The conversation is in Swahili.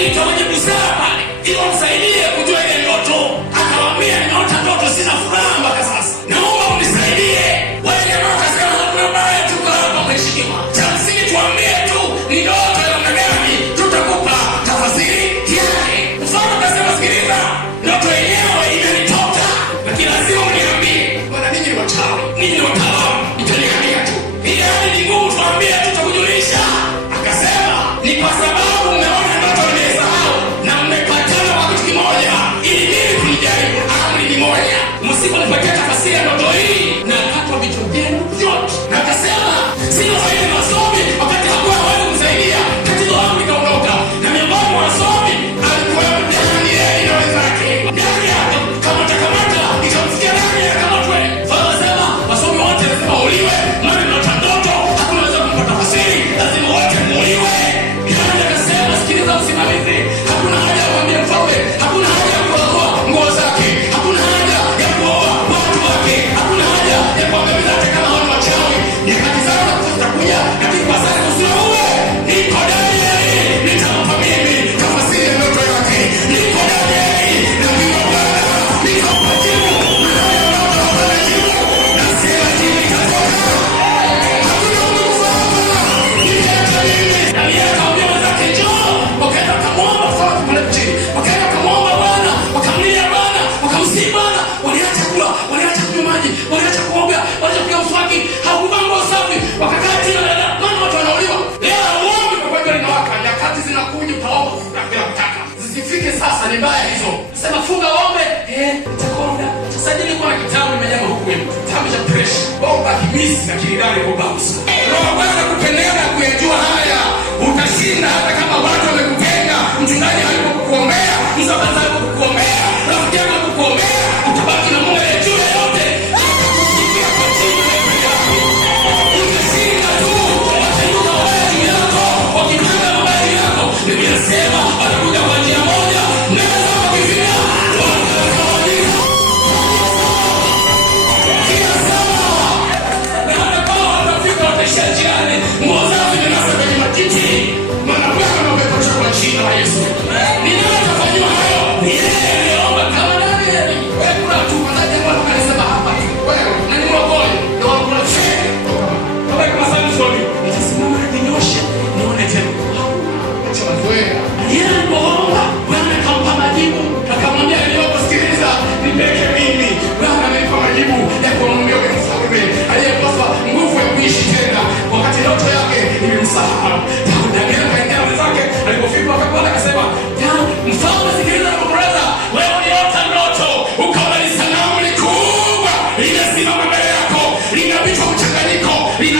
aliita wenye busara pale ili wamsaidie kujua ile ndoto. Akawaambia, nimeota ndoto, sina furaha mpaka sasa, naomba unisaidie. Wale jamaa wakasema, hakuna baya, tuko hapa mheshimiwa, cha msingi tuambie tu ni ndoto ya namna gani, tutakupa tafasiri yake. Mfalme akasema, sikiliza, ndoto yenyewe imenitoka, lakini lazima uniambie. Bwana, ninyi ni wachawi, ninyi ni wataalamu, itaniambia tu. Hii hali ni ngumu, tuambie, tutakujulisha. Akasema, ni kwa sababu mmeona ndoto nimesahau na mmepatana kwa kitu kimoja, ili mimi kunijaribu. Amri ni moja, msiponipatia tafasiri ya ndoto hii na katwa vichwa vyenu vyote. Na akasema, sina faida na wasomi wakati hakuwa hawezi kumsaidia. Tatizo langu likaondoka, na miongoni mwa wasomi alikuwa Danieli na wenzake. Danieli kamata ikamsikia nani akamatwe. Mfalme akasema, wasomi wote lazima wauliwe, maana ndoto ndoto hakuna anaweza kumpa tafasiri, lazima wote muuliwe. Danieli akasema, sikiliza msimamizi, hakuna haja ya kumwambia mfalme, hakuna haja ya kuoa nguo zake, hakuna haja ya kuoa watu wake, hakuna haja ya kuangamiza hata kama hao ni wachawi. Nyakati zao zitakuja, lakini kwa sasa usiwaue. Niko Danieli, nitampa mimi tafasiri ya ndoto yake. Niko Danieli, na mimi Bwana nitampa jibu. Waliacha kuoga, waliacha kupiga mswaki, hawakuvaa nguo safi, wakakaa chini na maana watu wanauliwa. Leo uombe kwa kweli linawaka, nyakati zinakuja utaomba kufuta bila kutaka. Zisifike sasa, ni mbaya hizo. Sema funga ombe, nitakonda. Sasa jini kwa kitabu imejaa huku wenu. Kitabu cha pressure. Bomba kimisi na kilidani kwa bausa. Roho Bwana kupendea na kuyajua haya. Utashinda hata kama watu wamekutenga. Mchungaji hayupo kukuombea, mzabaza hayupo kukuombea, rafiki yako kukuombea, utabaki na Mungu anayejua yote. Biblia inasema atakuja kwa njia moja, na kama kifia kila saa na hata watafika wataishia njiani, nguo zao zimenasa kwenye matiti, maana Bwana amepetosha kwa jina la Yesu. Ni nani atafanywa hayo? Ni yeye aliyeomba kama Danieli. Wewe kuna watu wanaje watu kanisema hapa, wewe na ni mwokozi na wakula chini kama kama sana swali, nitasimama ninyoshe nione tena alipoomba Bwana akampa majibu, akamwambia aliyoko, sikiliza, nipeke mimi. Bwana amenipa majibu ya kumwambia yule mfalme aliyepaswa nguvu ya kuishi tena wakati ndoto yake imemsahau. Danieli akaendea wenzake, alipofika Bwana akasema, mfalme, sikiliza nakueleza, wewe uliota ndoto ukaona ni sanamu kubwa linasimama mbele yako, lina vichwa mchanganyiko, lina